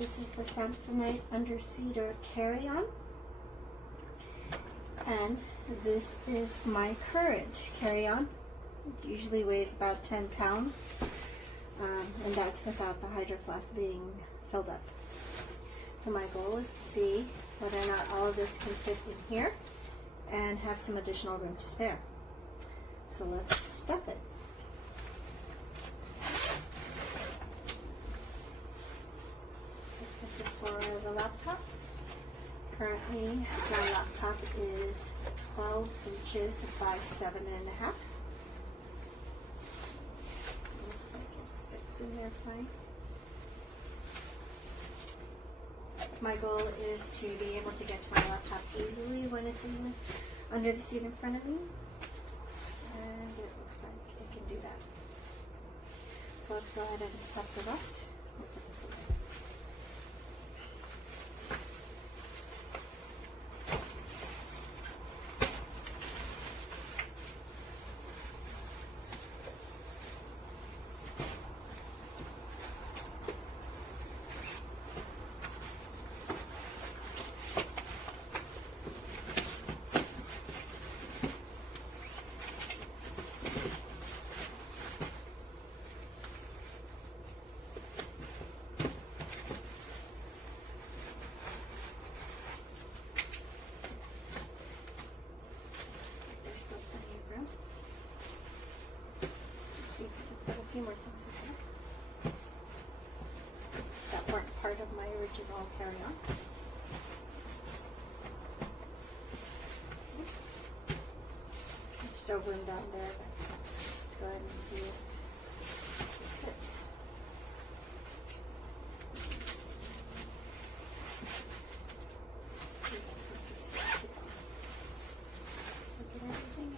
This is the Samsonite Underseat carry-on, and this is my current carry-on. It usually weighs about 10 pounds, and that's without the Hydro Flask being filled up. So my goal is to see whether or not all of this can fit in here and have some additional room to spare. So let's stuff it. This is for the laptop. Currently, my laptop is 12 inches by 7.5. Looks like it fits in there fine. My goal is to be able to get to my laptop easily when it's under the seat in front of me. And it looks like it can do that. So let's go ahead and stuff the rest. We'll put this away. A few more things in there that weren't part of my original carry-on. There's still room down there, but let's go ahead and see if it fits. Look at everything.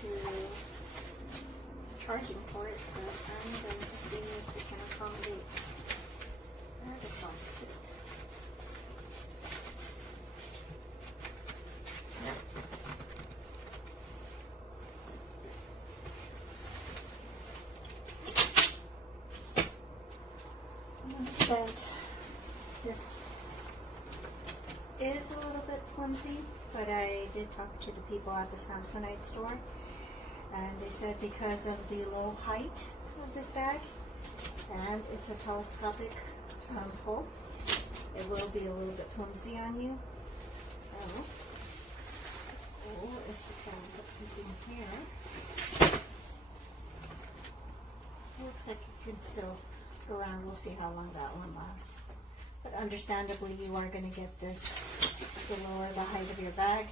To charging for it, but I'm going to see if we can accommodate the cost too. I understand this is a little bit flimsy, but I did talk to the people at the Samsonite store, and they said because of the low height of this bag and it's a telescopic pull, it will be a little bit flimsy on you. So, if we can put something here, it looks like it can still go around. We'll see how long that one lasts. But understandably, you are going to get this the lower the height of your bag,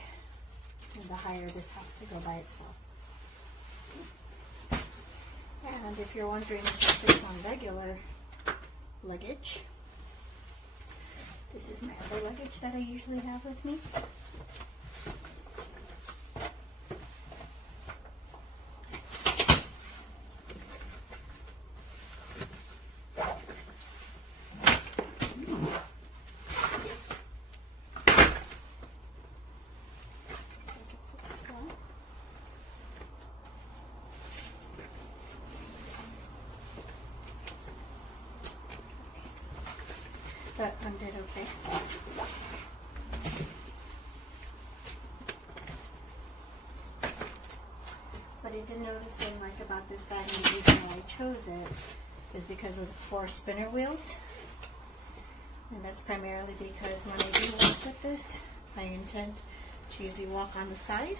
and the higher this has to go by itself. And if you're wondering if it fits on regular luggage, this is my other luggage that I usually have with me. That one did okay. What I did notice and like about this bag, and the reason why I chose it is because of the 4 spinner wheels. And that's primarily because when I do walk with this, I intend to usually walk on the side.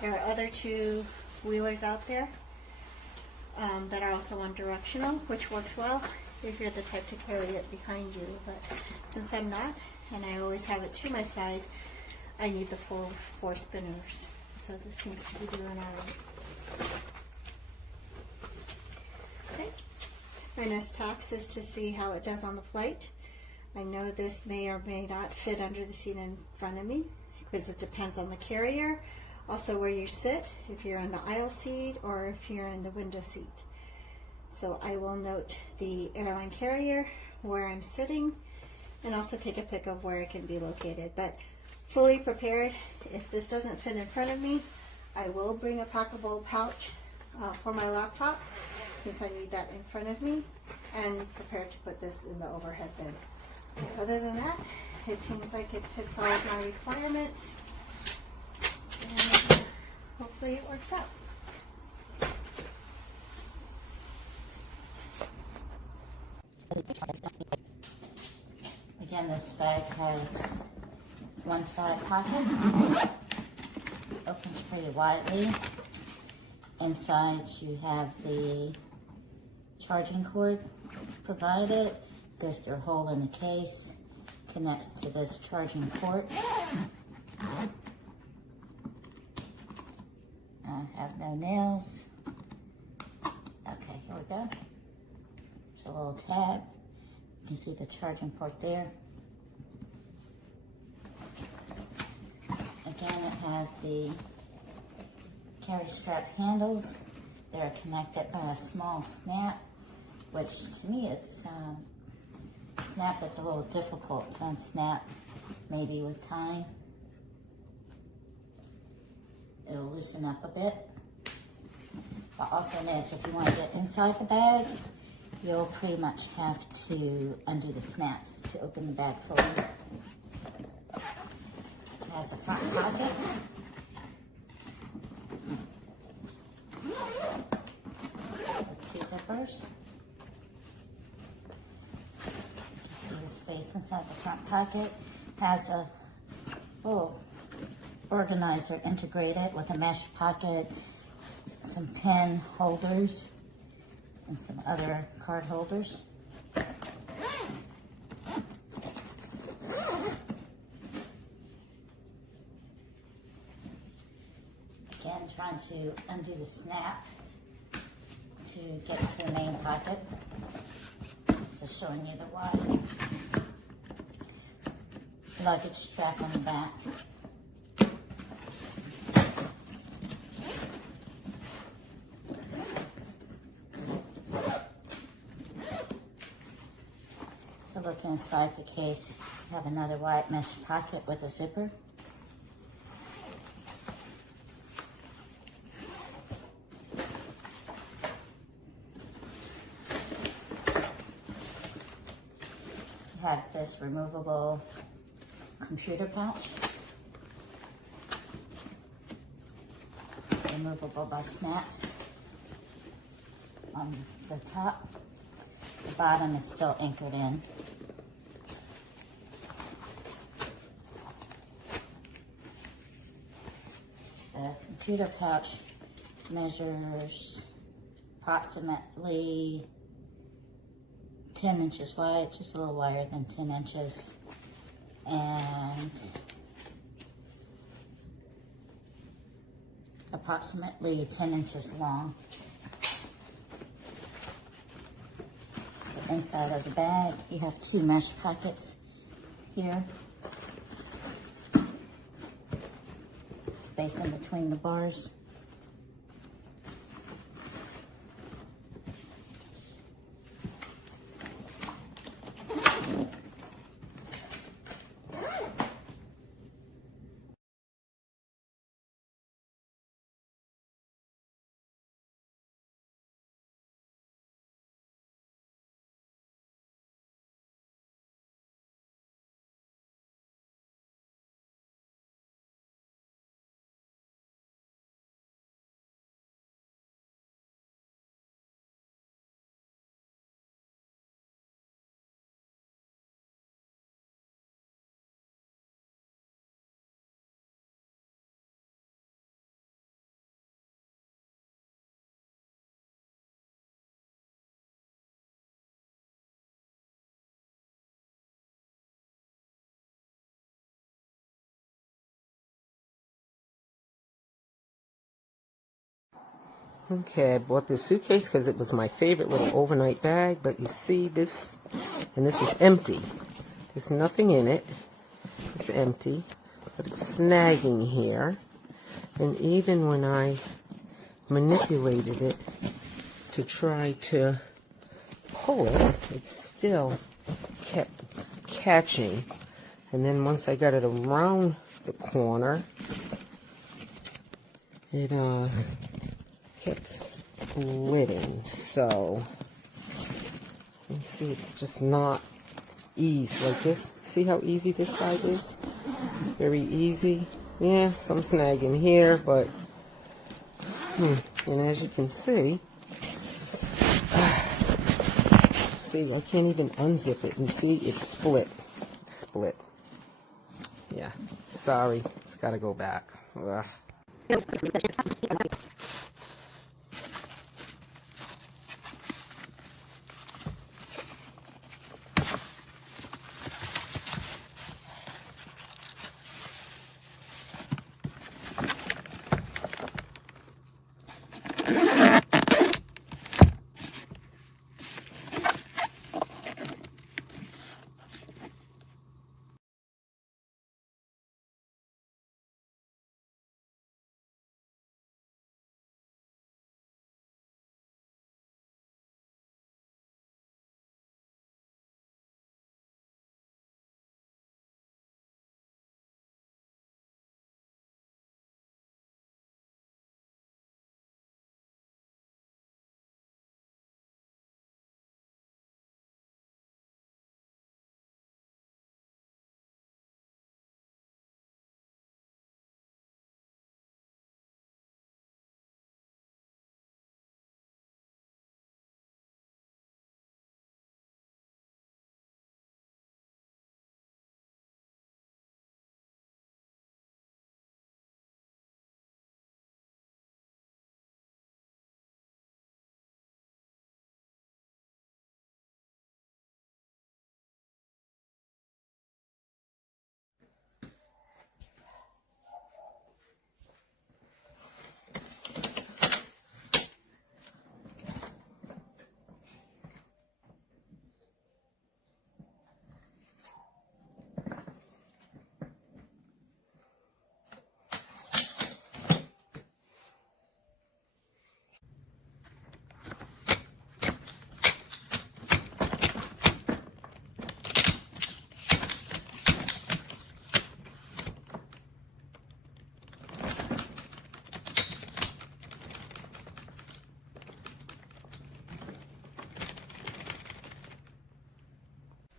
There are other 2 wheelers out there that are also one-directional, which works well if you're the type to carry it behind you. But since I'm not, and I always have it to my side, I need the four spinners. So this seems to be doing all right. My next task is to see how it does on the flight. I know this may or may not fit under the seat in front of me because it depends on the carrier. Also where you sit, if you're in the aisle seat or if you're in the window seat. So I will note the airline carrier, where I'm sitting, and also take a pic of where it can be located. But fully prepared, if this doesn't fit in front of me, I will bring a packable pouch for my laptop, since I need that in front of me, and prepared to put this in the overhead bin. Other than that, it seems like it fits all of my requirements, and hopefully it works out. Again, this bag has one side pocket, opens pretty widely. Inside you have the charging cord provided, goes through a hole in the case, connects to this charging port. I have no nails. Okay, here we go. There's a little tab. You can see the charging port there. Again, it has the carry strap handles. They're connected by a small snap, which to me it's snap is a little difficult to unsnap, maybe with time. It'll loosen up a bit. But also notice if you want to get inside the bag, you'll pretty much have to undo the snaps to open the bag fully. It has a front pocket. With 2 zippers. The space inside the front pocket has a little organizer integrated with a mesh pocket, some pen holders, and some other card holders. Again, trying to undo the snap to get to the main pocket. Just showing you the wide luggage strap on the back. So look inside the case, you have another white mesh pocket with a zipper. You have this removable computer pouch, removable by snaps on the top. The bottom is still anchored in. The computer pouch measures approximately 10 inches wide, just a little wider than 10 inches, and approximately 10 inches long. So inside of the bag, you have 2 mesh pockets here. Space in between the bars. Okay, I bought this suitcase because it was my favorite little overnight bag, but you see this, and this is empty. There's nothing in it. It's empty, but it's snagging here. And even when I manipulated it to try to pull it, it still kept catching. And then once I got it around the corner, it kept splitting. So you can see it's just not easy like this. See how easy this side is? Very easy. Yeah, some snagging here, but and as you can see, see, I can't even unzip it, and see, it's split. It's split. Yeah, sorry, it's got to go back. Ugh.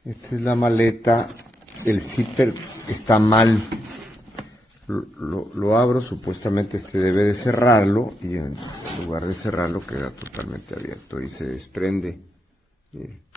Esta es la maleta, el zipper está mal, lo abro, supuestamente debe de cerrarlo y en lugar de cerrarlo queda totalmente abierto y se desprende, mire.